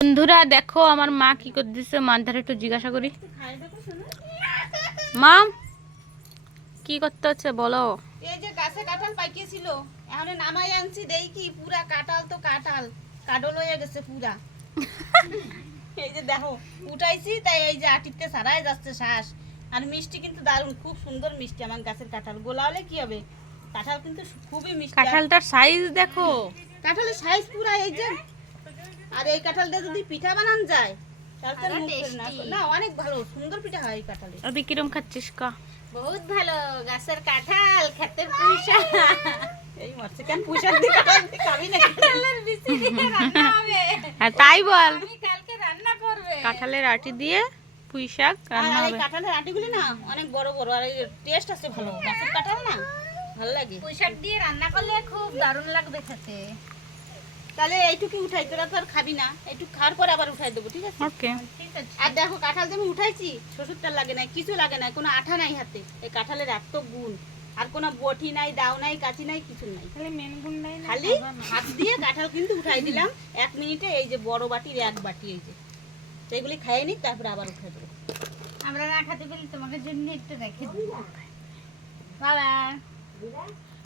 বন্ধুরা দেখো আমার মা কি করতেছে, মার ধারে একটু জিজ্ঞাসা করি। মাম কি করতে হচ্ছে বলো? এই যে গাছে কাঁঠাল পাকিয়েছিল, এখন নামাই আনছি, দেই কি পুরা কাঁঠাল তো কাঁঠাল কাডল হয়ে গেছে পুরা। এই যে দেখো উঠাইছি, তাই এই যে আটিতে সারাই যাচ্ছে শ্বাস। আর মিষ্টি কিন্তু দারুণ, খুব সুন্দর মিষ্টি আমার গাছের কাঁঠাল। গোলা হলে কি হবে, কাঁঠাল কিন্তু খুবই মিষ্টি। কাঁঠালটার সাইজ দেখো, কাঁঠালের সাইজ পুরা এই যে। আর এই কাঁঠাল দিয়ে যদি পিঠা বানান যায় তাহলে তো মুখ ফেরে না, অনেক ভালো সুন্দর পিঠা হয় এই কাঁঠালের। অবি কিরম খাচ্ছিস কা? বহুত ভালো, গাছের কাঁঠাল খেতে পুঁইশাক। এই মারছে কেন, পুঁইশাক দিয়ে কাঁঠাল দিয়ে খাবি না? কাঁঠালের বিচি দিয়ে রান্না হবে। হ্যাঁ তাই বল, আমি কালকে রান্না করবে। কাঁঠালের আটি দিয়ে পুঁই শাক রান্না আর এই হবে। কাঁঠালের আটিগুলি না অনেক বড় বড়, আর টেস্ট আছে ভালো, গাছের কাঁঠাল না ভালো লাগে। পুঁইশাক দিয়ে রান্না করলে খুব দারুণ লাগবে খেতে। তাহলে এইটুকু উঠাই, তোরা তো আর খাবি না, এইটুকু খাওয়ার পরে আবার উঠাই দেবো, ঠিক আছে? ওকে। ঠিক আছে। আর দেখো কাঁঠাল যে আমি উঠাইছি, শ্বশুরটার লাগে না, কিছু লাগে না, কোনো আঠা নাই হাতে। এই কাঁঠালের এত গুণ, আর কোনো বটি নাই, দাও নাই, কাঁচি নাই, কিছু নাই, খালি মেন গুন্ডাই না, খালি হাত দিয়ে কাঁঠাল কিন্তু উঠাই দিলাম 1 মিনিটে। এই যে বড় বাটির 1 বাটি, এই যে এগুলি খাইয়ে নি, তারপরে আবার উঠাই দেবো। আমরা না খেতে পেলে তোমাদের জন্য একটু রেখে দিই বাবা।